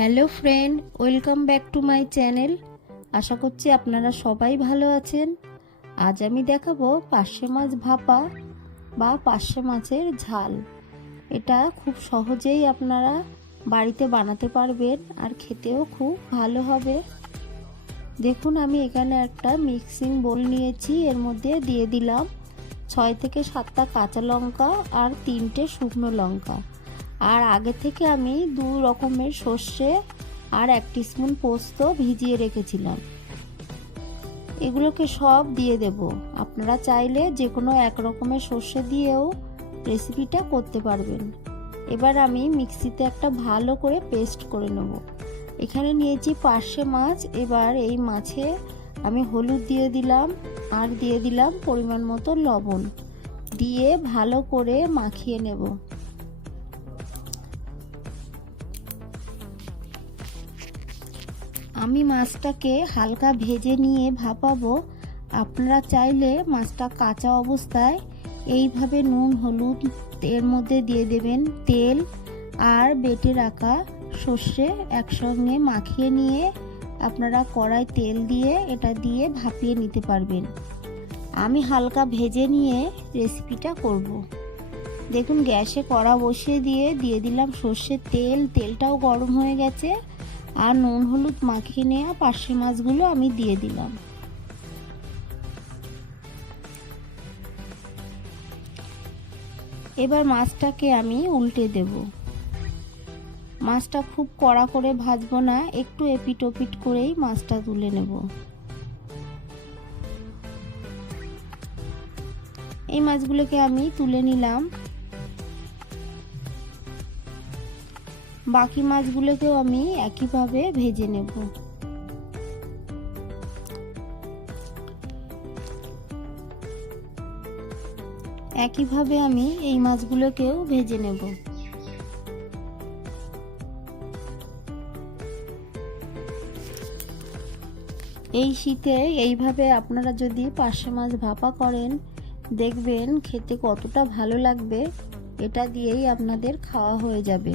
Hello friend, welcome back to my channel. আশা করছি আপনারা সবাই ভালো আছেন। আজ আমি দেখাবো পার্শে মাছ ভাপা বা পার্শে মাছের ঝাল। এটা খুব সহজেই আপনারা বাড়িতে বানাতে পারবেন আর খেতেও খুব ভালো হবে। দেখুন, আমি এখানে একটা মিক্সিং বোল নিয়েছি। এর মধ্যে দিয়ে দিলাম 6 থেকে 7টা কাঁচা লঙ্কা আর 3টে শুকনো লঙ্কা। আর আগে থেকে আমি 2 রকমের সর্ষে আর 1 টিস্পুন পোস্ত ভিজিয়ে রেখেছিলাম। এগুলোকে সব দিয়ে দেব। আপনারা চাইলে যে কোনো এক রকমের সর্ষে দিয়েও রেসিপিটা করতে পারবেন। এবার আমি মিক্সিতে একটা ভালো করে পেস্ট করে নেব। এখানে নিয়েছি পার্শে মাছ। এবার এই মাছে আমি হলুদ দিয়ে দিলাম আর দিয়ে দিলাম পরিমাণ মতো লবণ, দিয়ে ভালো করে মাখিয়ে নেব। আমি মাছটাকে হালকা ভেজে নিয়ে ভাপাবো। আপনারা চাইলে মাছটা কাঁচা অবস্থায় এইভাবে নুন হলুদ এর মধ্যে দিয়ে দেবেন, তেল আর বেটে রাখা সর্ষে একসঙ্গে মাখিয়ে নিয়ে আপনারা কড়াই তেল দিয়ে এটা দিয়ে ভাপিয়ে নিতে পারবেন। আমি হালকা ভেজে নিয়ে রেসিপিটা করব। দেখুন, গ্যাসে কড়া বসিয়ে দিয়ে দিলাম সর্ষের তেল। তেলটাও গরম হয়ে গেছে আর নুন হলুদ মাখিয়ে নেওয়া পার্শে মাছগুলো আমি দিয়ে দিলাম। এবার মাছটাকে আমি উল্টে দেব। মাছটা খুব কড়া করে ভাজবো না, একটু এপিট ওপিট করেই মাছটা তুলে নেব। এই মাছগুলোকে আমি তুলে নিলাম। বাকি মাছগুলোকেও আমি একইভাবে ভেজে নেব। একইভাবে আমি এই মাছগুলোকেও ভেজে নেব। এই শীতে এইভাবে আপনারা যদি পার্শে মাছ ভাপা করেন, দেখবেন খেতে কতটা ভালো লাগবে। এটা দিয়েই আপনাদের খাওয়া হয়ে যাবে।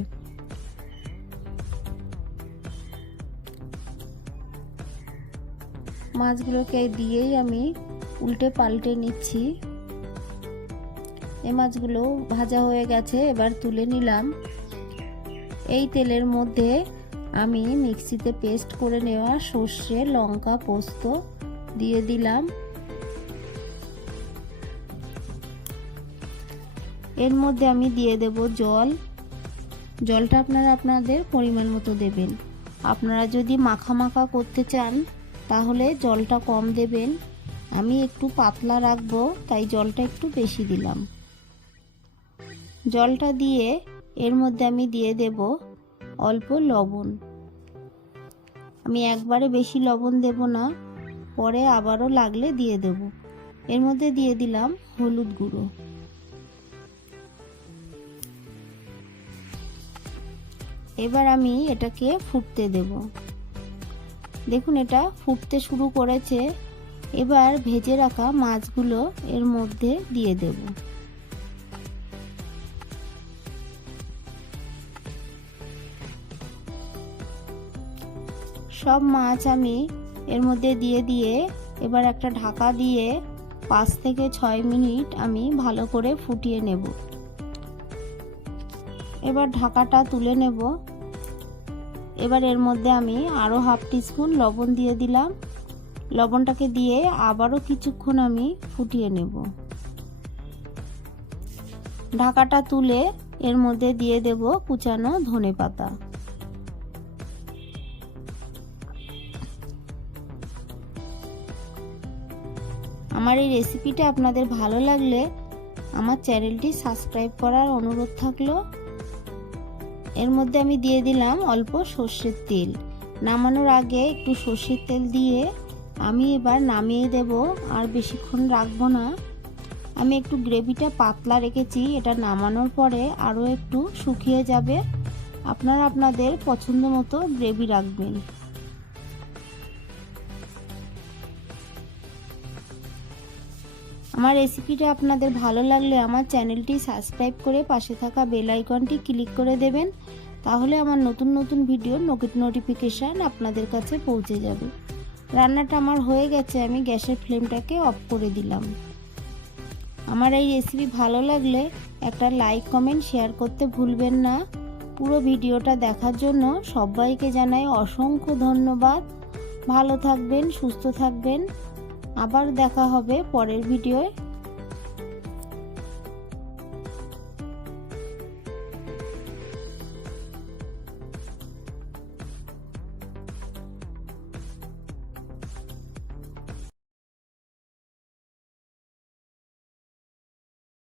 মাছগুলোকে দিয়েই আমি উল্টে পাল্টে নিচ্ছি। এই মাছগুলো ভাজা হয়ে গেছে, এবার তুলে নিলাম। এই তেলের মধ্যে আমি মিক্সিতে পেস্ট করে নেওয়া সর্ষে লঙ্কা পোস্ত দিয়ে দিলাম। এর মধ্যে আমি দিয়ে দেব জল। জলটা আপনারা আপনাদের পরিমাণ মতো দেবেন। আপনারা যদি মাখা মাখা করতে চান তাহলে জলটা কম দেবেন। আমি একটু পাতলা রাখবো, তাই জলটা একটু বেশি দিলাম। জলটা দিয়ে এর মধ্যে আমি দিয়ে দেব অল্প লবণ। আমি একবারে বেশি লবণ দেব না, পরে আবারও লাগলে দিয়ে দেব। এর মধ্যে দিয়ে দিলাম হলুদ গুঁড়ো। এবার আমি এটাকে ফুটতে দেব। দেখুন, এটা ফুটতে শুরু করেছে। এবার ভেজে রাখা মাছগুলো এর মধ্যে দিয়ে দেব। সব মাছ আমি এর মধ্যে দিয়ে এবার একটা ঢাকা দিয়ে 5 থেকে 6 মিনিট আমি ভালো করে ফুটিয়ে নেব। এবার ঢাকাটা তুলে নেব। এবার এর মধ্যে আমি আরও 1/2 টিস্পুন লবণ দিয়ে দিলাম। লবণটাকে দিয়ে আবারও কিছুক্ষণ আমি ফুটিয়ে নেব। ঢাকাটা তুলে এর মধ্যে দিয়ে দেব কুচানো ধনেপাতা। আমার এই রেসিপিটা আপনাদের ভালো লাগলে আমার চ্যানেলটি সাবস্ক্রাইব করার অনুরোধ থাকলো। এর মধ্যে আমি দিয়ে দিলাম অল্প সর্ষের তেল। নামানোর আগে একটু সর্ষের তেল দিয়ে আমি এবার নামিয়ে দেব। আর বেশিক্ষণ রাখবো না। আমি একটু গ্রেভিটা পাতলা রেখেছি, এটা নামানোর পরে আরও একটু শুকিয়ে যাবে। আপনারা আপনাদের পছন্দ মতো গ্রেভি রাখবেন। আমার রেসিপিটা আপনাদের ভালো লাগলে আমার চ্যানেলটি সাবস্ক্রাইব করে পাশে থাকা বেল আইকনটি ক্লিক করে দেবেন। তাহলে আমার নতুন নতুন ভিডিওর নোটিফিকেশান আপনাদের কাছে পৌঁছে যাবে। রান্নাটা আমার হয়ে গেছে, আমি গ্যাসের ফ্লেমটাকে অফ করে দিলাম। আমার এই রেসিপি ভালো লাগলে একটা লাইক কমেন্ট শেয়ার করতে ভুলবেন না। পুরো ভিডিওটা দেখার জন্য সবাইকে জানাই অসংখ্য ধন্যবাদ। ভালো থাকবেন, সুস্থ থাকবেন। আবার দেখা হবে পরের ভিডিওয়।